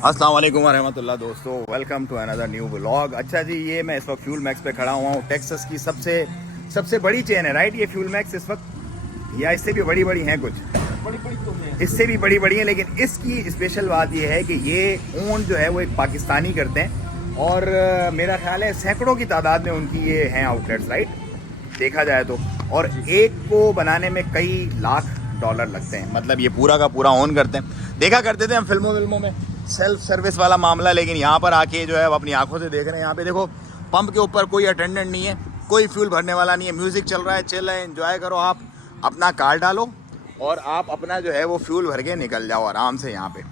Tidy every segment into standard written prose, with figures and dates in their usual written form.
अस्सलाम वालेकुम रहमतुल्लाह दोस्तों, welcome to another new vlog. अच्छा जी, ये मैं इस वक्त फ्यूल मैक्स पे खड़ा हुआ हूँ। टेक्सास की सबसे बड़ी चेन है, राइट? ये फ्यूल मैक्स इस वक्त, या इससे भी बड़ी बड़ी हैं कुछ, बड़ी तो है। इससे भी बड़ी है, लेकिन इसकी स्पेशल बात ये है कि ये ओन जो है वो एक पाकिस्तानी करते हैं और मेरा ख्याल है सैकड़ों की तादाद में उनकी ये हैं आउटलेट्स, राइट, देखा जाए तो। और एक को बनाने में कई लाख डॉलर लगते हैं, मतलब ये पूरा का पूरा ओन करते हैं। देखा करते थे हम फिल्मों में सेल्फ सर्विस वाला मामला, लेकिन यहाँ पर आके जो है वो अपनी आंखों से देख रहे हैं। यहाँ पे देखो, पंप के ऊपर कोई अटेंडेंट नहीं है, कोई फ्यूल भरने वाला नहीं है, म्यूज़िक चल रहा है, चिल है, एंजॉय करो। आप अपना कार डालो और आप अपना जो है वो फ्यूल भर के निकल जाओ आराम से यहाँ पे।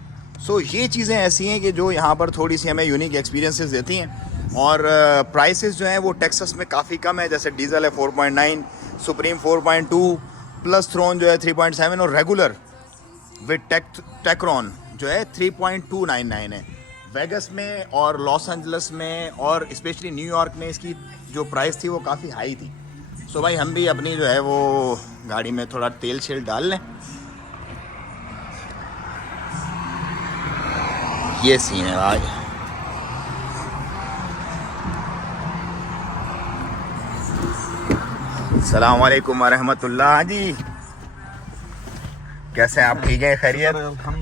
सो ये चीज़ें ऐसी हैं कि जो यहाँ पर थोड़ी सी हमें यूनिक एक्सपीरियंसेस देती हैं। और प्राइसेस जो हैं वो टेक्सास में काफ़ी कम है। जैसे डीजल है 4.9, सुप्रीम 4.2, प्लस थ्रोन जो है 3.7 और रेगुलर विद टेक्रॉन जो है 3.299 है। वेगस में और लॉस एंजल्स में और स्पेशली न्यूयॉर्क में इसकी जो प्राइस थी वो काफ़ी हाई थी। सो भाई हम भी अपनी जो है वो गाड़ी में थोड़ा तेल शेल डाल लें। ये सीन है भाई। अस्सलाम वालेकुम रहमतुल्लाह जी, कैसे हैं आप? ठीक है, खैरियत?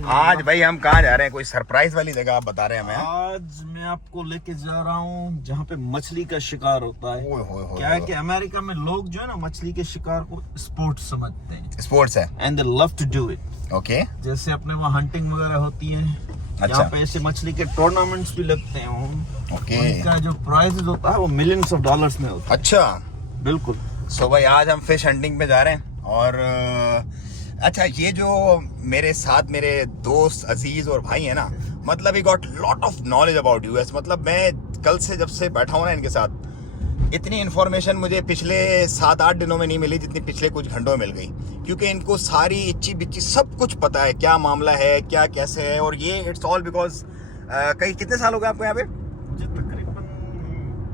आज भाई हम कहाँ जा रहे हैं? कोई सरप्राइज वाली जगह आप बता रहे हैं हमें? आज मैं आपको लेके जा रहा हूँ जहाँ पे मछली का शिकार होता है। क्या है कि अमेरिका में लोग जो है ना मछली के शिकार को स्पोर्ट्स समझते हैं। स्पोर्ट्स है, and they love to do it. Okay. जैसे अपने वहाँ हंटिंग वगैरह होती है, अच्छा। यहाँ पे ऐसे मछली के टूर्नामेंट्स भी लगते हैं। ओके। उनका जो प्राइजेस होता है वो मिलियंस ऑफ डॉलर्स में होता है। अच्छा, बिल्कुल। सो भाई आज हम फिश हंटिंग पे जा रहे हैं। और अच्छा, ये जो मेरे साथ मेरे दोस्त अजीज और भाई है ना, मतलब he got lot of knowledge about US. मतलब मैं कल से जब से बैठा हूँ ना इनके साथ, इतनी इन्फॉर्मेशन मुझे पिछले 7-8 दिनों में नहीं मिली जितनी पिछले कुछ घंटों में मिल गई, क्योंकि इनको सारी इच्ची बिच्ची सब कुछ पता है, क्या मामला है, क्या कैसे है। और ये इट्स ऑल बिकॉज कई कितने साल हो गए आपको यहाँ पे? तकरीबन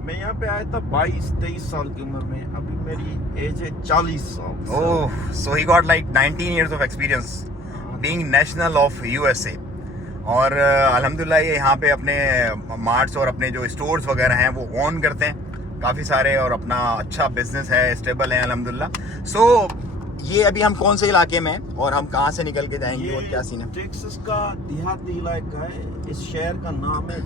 मैं यहाँ पे आया था 22-23 साल की उम्र में। अभी मेरी एज है 40 साल। Oh, so he got like 19 years of experience being national of USA. और अल्हम्दुलिल्लाह ये यहाँ पे अपने मार्ट्स और अपने जो स्टोर्स वगैरह हैं वो ओन करते हैं काफ़ी सारे, और अपना अच्छा बिजनेस है, स्टेबल है अल्हम्दुलिल्लाह। सो ये अभी हम कौन से इलाके में हैं और हम कहाँ से निकल के जाएंगे और क्या सीन है? टेक्सास का देहाती इलाका है। इस शहर का नाम है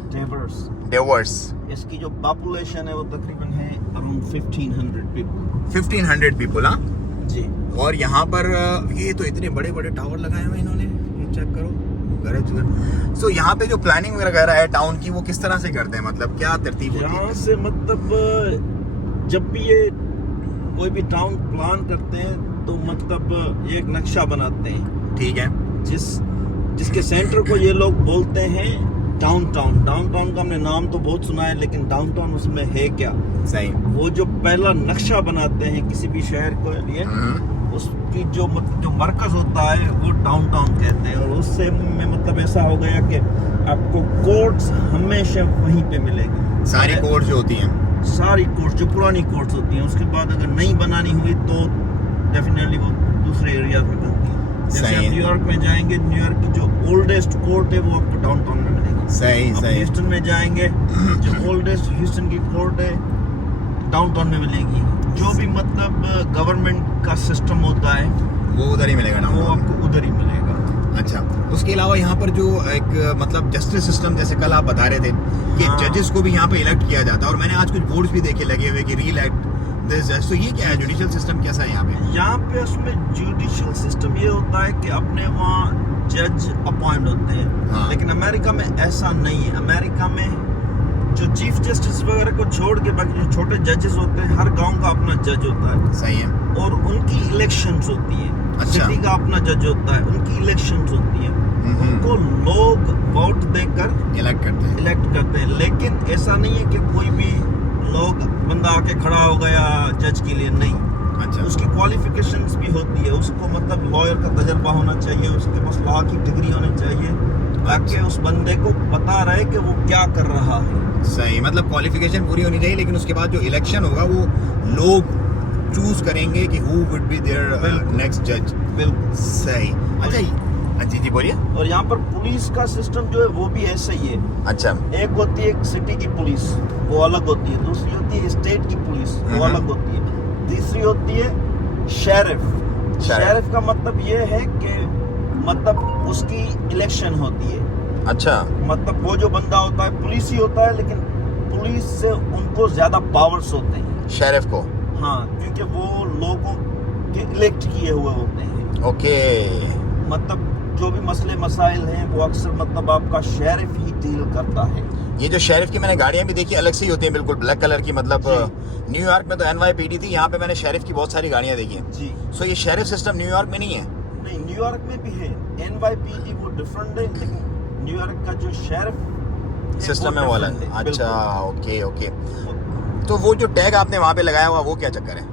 डेवर्स। इसकी जो पॉपुलेशन है वो तकरीबन है अराउंड 1500 पीपल। 1500 पीपल, हाँ जी। और यहाँ पर ये तो इतने बड़े बड़े टावर लगाए हुए इन्होंने, ये चेक करो। सो यहाँ पे जो प्लानिंग वगैरह है टाउन की, वो किस तरह से करते हैं? मतलब क्या तरतीब होती है? यहाँ से मतलब जब भी ये कोई भी टाउन प्लान करते हैं तो मतलब ये एक नक्शा बनाते हैं, ठीक है, जिसके सेंटर को ये लोग बोलते हैं डाउनटाउन। डाउनटाउन का हमने नाम तो बहुत सुना है, लेकिन डाउनटाउन उसमें है क्या? सही। वो जो पहला नक्शा बनाते हैं किसी भी शहर के लिए, उसकी जो मरकज होता है वो डाउनटाउन कहते हैं। और उससे में मतलब ऐसा हो गया कि आपको कोर्ट्स हमेशा वहीं पे मिलेगी। सारी कोर्ट्स जो होती हैं, सारी कोर्ट्स जो पुरानी कोर्ट्स होती हैं, उसके बाद अगर नई बनानी हुई तो डेफिनेटली वो दूसरे एरिया में बनती है। जैसे आप न्यूयॉर्क में जाएंगे, न्यूयॉर्क की जो ओल्डेस्ट कोर्ट है वो आपको डाउनटाउन में मिलेगी। सही। ह्यूस्टन में जाएंगे, जो ओल्डेस्ट ह्यूस्टन की कोर्ट है डाउनटाउन में मिलेगी। जो भी मतलब गवर्नमेंट का सिस्टम होता है वो उधर ही मिलेगा ना, वो आपको उधर ही मिलेगा। अच्छा, उसके अलावा यहाँ पर जो एक मतलब जस्टिस सिस्टम, जैसे कल आप बता रहे थे कि जजेस को भी यहाँ पे इलेक्ट किया जाता है, और मैंने आज कुछ बोर्ड्स भी देखे लगे हुए कि री इलेक्ट दिस जज। तो ये क्या है, जुडिशियल सिस्टम कैसा है यहाँ पे? यहाँ पे उसमें जुडिशियल सिस्टम ये होता है कि अपने वहाँ जज अपॉइंट होते हैं। हाँ। लेकिन अमेरिका में ऐसा नहीं है। अमेरिका में जो चीफ जस्टिस वगैरह को छोड़ के बाकी जो छोटे जजेस होते हैं, हर गांव का अपना जज होता है। सही है। और उनकी इलेक्शंस होती है। अच्छा। सिटी का अपना जज होता है, उनकी इलेक्शंस होती है। उनको लोग वोट देकर इलेक्ट करते हैं। लेकिन ऐसा नहीं है कि कोई भी लोग बंदा आके खड़ा हो गया जज के लिए, नहीं। अच्छा। उसकी क्वालिफिकेशंस भी होती है। उसको मतलब लॉयर का तजर्बा होना चाहिए, उसके पास लॉ की डिग्री होनी चाहिए, ताकि उस बंदे को पता रहे कि वो क्या कर रहा है। सही, मतलब क्वालिफिकेशन पूरी होनी चाहिए, लेकिन उसके बाद जो इलेक्शन होगा वो लोग चूज करेंगे कि who would be their next जज। बिल्कुल सही। अच्छा, जी जी बोलिए। और यहाँ पर पुलिस का सिस्टम जो है वो भी ऐसा ही है। अच्छा। एक होती है सिटी की पुलिस, वो अलग होती है। दूसरी होती है स्टेट की पुलिस, वो अलग होती है। तीसरी होती है शेरिफ। शेरिफ का मतलब ये है कि मतलब उसकी इलेक्शन होती है। अच्छा। मतलब वो जो बंदा होता है पुलिस ही होता है, लेकिन पुलिस से उनको ज्यादा पावर्स होते हैं शेरिफ को। हाँ, क्योंकि वो लोगों के इलेक्ट किए हुए होते हैं। ओके। मतलब जो भी मसले मसाइल हैं वो अक्सर मतलब आपका शेरिफ ही डील करता है। ये जो शेरिफ की मैंने गाड़ियां भी देखी अलग से ही होती हैं, बिल्कुल ब्लैक कलर की। मतलब न्यूयॉर्क में तो NYPD थी, यहाँ पे मैंने शेरिफ की बहुत सारी गाड़ियां देखी हैं। जी। सो ये शेरिफ सिस्टम न्यूयॉर्क में नहीं है? नहीं, न्यूयॉर्क में भी है। NYPD वो डिफरेंट है, लेकिन न्यूयॉर्क का जो शेरिफ सिस्टम है वो अलग है। अच्छा, ओके ओके। तो वो जो टैग आपने वहाँ पे लगाया हुआ वो क्या चक्कर है?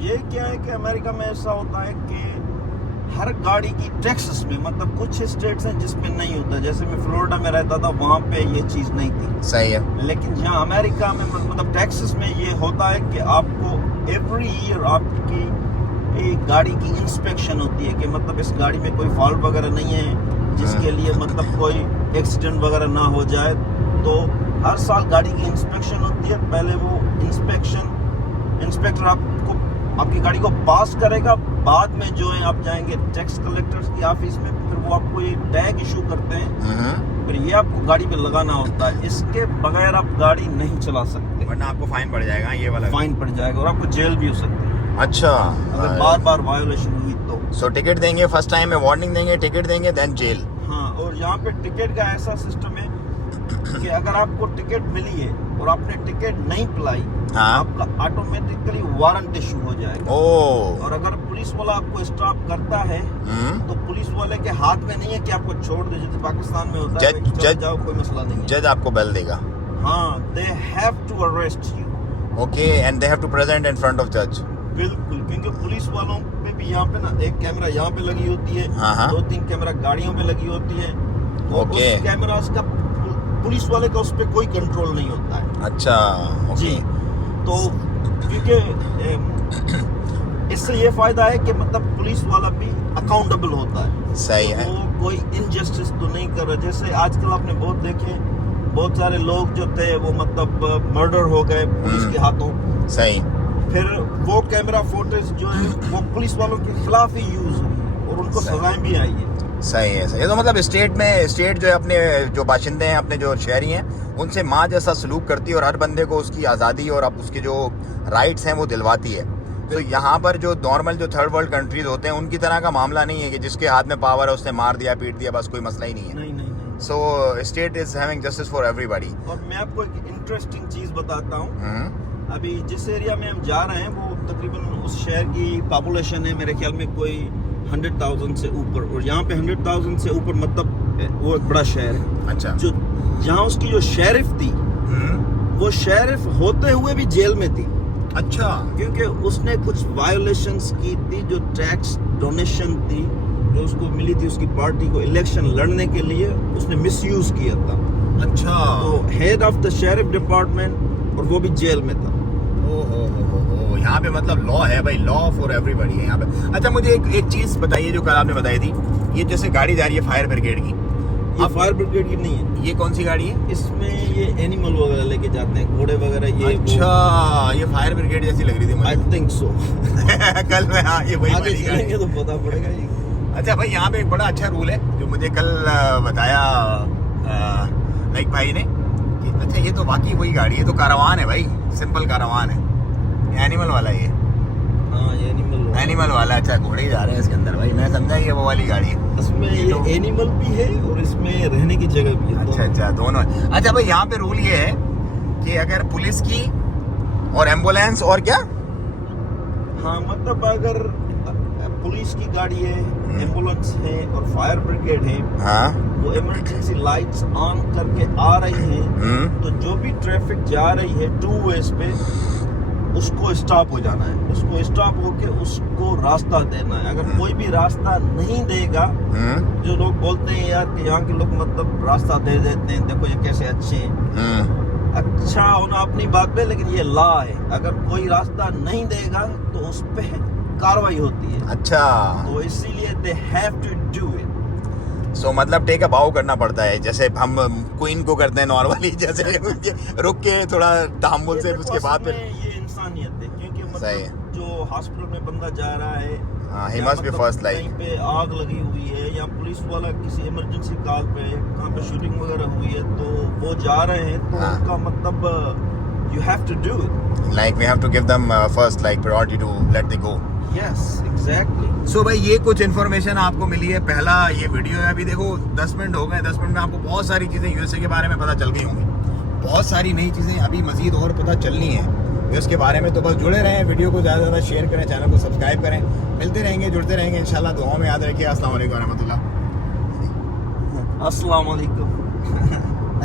ये क्या है कि अमेरिका में ऐसा होता है कि हर गाड़ी की टैक्सेस में, मतलब कुछ स्टेट्स हैं जिसमें नहीं होता। जैसे मैं फ्लोरिडा में रहता था, वहाँ पे ये चीज़ नहीं थी। सही है। लेकिन यहाँ अमेरिका में मतलब टैक्सेस में ये होता है कि आपको एवरी ईयर आपकी एक गाड़ी की इंस्पेक्शन होती है कि मतलब इस गाड़ी में कोई फॉल्ट वगैरह नहीं है, जिसके लिए मतलब कोई एक्सीडेंट वगैरह ना हो जाए। तो हर साल गाड़ी की इंस्पेक्शन होती है। पहले वो इंस्पेक्टर आपको आपकी गाड़ी को पास करेगा, बाद में जो है आप जाएंगे टैक्स कलेक्टर्स की ऑफिस में, फिर वो आपको ये टैग इशू करते हैं, फिर ये आपको गाड़ी पे लगाना होता है। इसके बगैर आप गाड़ी नहीं चला सकते, वरना आपको फाइन पड़ जाएगा। ये वाला फाइन पड़ जाएगा और आपको जेल भी हो सकती है। अच्छा। अगर बार बार वायोलेशन हुई तो। सो टिकट देंगे, फर्स्ट टाइम में वार्निंग देंगे, टिकट देंगे, देन जेल। हाँ, और यहाँ पे टिकट का ऐसा सिस्टम है कि अगर आपको टिकट मिली है और आपने टिकट नहीं पिलाई, हाँ, आपका ऑटोमेटिकली वारंट इशू हो जाएगा। ओह। और अगर पुलिस वाला आपको स्टॉप करता है तो पुलिस वाले के हाथ में नहीं है कि आपको छोड़ दे, जैसे पाकिस्तान में होता है, जज जाओ कोई मसला नहीं है। जज आपको बेल देगा। हाँ, they have to arrest you. Okay, and they have to present in front of जज। बिल्कुल, क्योंकि पुलिस वालों पे भी यहाँ पे ना एक कैमरा यहाँ पे लगी होती है, हाँ। 2-3 कैमरा गाड़ियों में लगी होती है। ओके। उस कैमरा का पुलिस वाले का उस पर कोई कंट्रोल नहीं होता है। अच्छा, जी। तो क्योंकि इससे ये फायदा है कि मतलब पुलिस वाला भी अकाउंटेबल होता है। सही है। वो कोई इनजस्टिस तो नहीं कर रहा। जैसे आजकल आपने बहुत देखे, बहुत सारे लोग जो थे वो मतलब मर्डर हो गए पुलिस के हाथों। सही। फिर वो कैमरा फुटेज जो है वो पुलिस वालों के खिलाफ ही यूज हुई और उनको सजाएं भी आई है। सही है, सही है। तो मतलब स्टेट जो है अपने जो बाशिंदे हैं, अपने जो शहरी हैं, उनसे माँ जैसा सलूक करती है और हर बंदे को उसकी आज़ादी और अब उसके जो राइट्स हैं वो दिलवाती है। तो यहाँ पर जो नॉर्मल जो थर्ड वर्ल्ड कंट्रीज होते हैं उनकी तरह का मामला नहीं है कि जिसके हाथ में पावर है उसने मार दिया, पीट दिया, बस कोई मसला ही नहीं है। नहीं। So state is having justice for everybody. और मैं आपको एक इंटरेस्टिंग चीज बताता हूँ। अभी जिस एरिया में हम जा रहे हैं वो तकरीबन उस शहर की पॉपुलेशन है मेरे ख्याल में कोई 100,000 से ऊपर, और यहाँ पे 100,000 से ऊपर मतलब वो एक बड़ा शहर है। अच्छा। जो जहाँ उसकी जो शेरिफ थी वो शेरिफ होते हुए भी जेल में थी। अच्छा। क्योंकि उसने कुछ वायोलेशंस की थी, जो टैक्स डोनेशन थी जो उसको मिली थी उसकी पार्टी को इलेक्शन लड़ने के लिए, उसने मिसयूज किया था। अच्छा। तो head of the sheriff department, और वो भी जेल में था। ओहो, यहाँ पे मतलब लॉ है भाई, लॉ फॉर एवरीबॉडी है यहाँ पे। अच्छा, मुझे एक चीज बताइए जो कल आपने बताई थी, ये जैसे गाड़ी जा रही है फायर ब्रिगेड की, ये फायर ब्रिगेड की नहीं है। ये कौन सी गाड़ी है? इसमें ये एनिमल वगैरह लेके जाते हैं, घोड़े वगैरह। ये अच्छा, ये फायर ब्रिगेड जैसी लग रही थी मुझे। I think so. कल में, हाँ, ये वही आगे वाली गाड़ी चलेंगे तो पता पड़ेगा ये। अच्छा भाई, यहाँ पे एक बड़ा अच्छा रूल है जो मुझे कल बताया लाइक भाई ने कि अच्छा ये तो वाकई वही गाड़ी है, तो कारवान है भाई, सिंपल कारवान है, एनिमल वाला ये। हाँ, ये एनिमल वाला। अच्छा, घोड़े ही जा रहे हैं इसके अंदर भाई, मैं समझा ये वो वाली गाड़ी है। इसमें ये एनिमल भी है और इसमें रहने की जगह भी है। अच्छा, दोनों है। अच्छा भाई, यहाँ पे रूल ये है कि अगर पुलिस की और एम्बुलेंस और क्या, हाँ, मतलब अगर पुलिस की गाड़ी है, एम्बुलेंस है और फायर ब्रिगेड है, हाँ, वो इमरजेंसी लाइट्स ऑन करके आ रही हैं, तो जो भी ट्रैफिक जा रही है 2 वेज पे, उसको स्टॉप हो जाना है। उसको स्टॉप होके उसको रास्ता देना है। अगर कोई भी रास्ता नहीं देगा, जो लोग बोलते हैं यार कि यहाँ के लोग मतलब रास्ता दे देते हैं, देखो ये कैसे अच्छे हैं, अच्छा होना अपनी बात पे, लेकिन ये लॉ है। अगर कोई रास्ता नहीं देगा तो उस पे कार्रवाई होती है। अच्छा, तो इसीलिए they have to do it. So मतलब टेक अ बाउ करना पड़ता है, जैसे हम क्वीन को करते हैं नॉर्मली, जैसे रुक के थोड़ा तहम्मुल से उसके बाद फिर ये इंसानियत है, क्योंकि सही है। मतलब जो हॉस्पिटल में बंदा जा रहा है, हाँ, he या must be मतलब first, like- कहीं पे आग लगी हुई है या पुलिस वाला किसी इमरजेंसी कॉल पे है, कहाँ पे शूटिंग वगैरह हुई है, तो वो जा रहे हैं, तो हाँ। उनका मतलब you have to do it. Like we have to give them first like priority to let they go. Yes exactly. So भाई ये कुछ इन्फॉर्मेशन आपको मिली है, पहला ये वीडियो है। अभी देखो 10 मिनट हो गए, 10 मिनट में आपको बहुत सारी चीज़ें यूएसए के बारे में पता चल गई होंगी, बहुत सारी नई चीज़ें अभी मजीद और पता चलनी है यूएस के बारे में। तो बस जुड़े रहें, वीडियो को ज़्यादा से ज़्यादा शेयर करें, चैनल को सब्सक्राइब करें, मिलते रहेंगे, जुड़ते रहेंगे इंशाल्लाह। दुआओं में याद रखिए। अस्सलाम वालेकुम रहमतुल्लाह। अस्सलाम वालेकुम।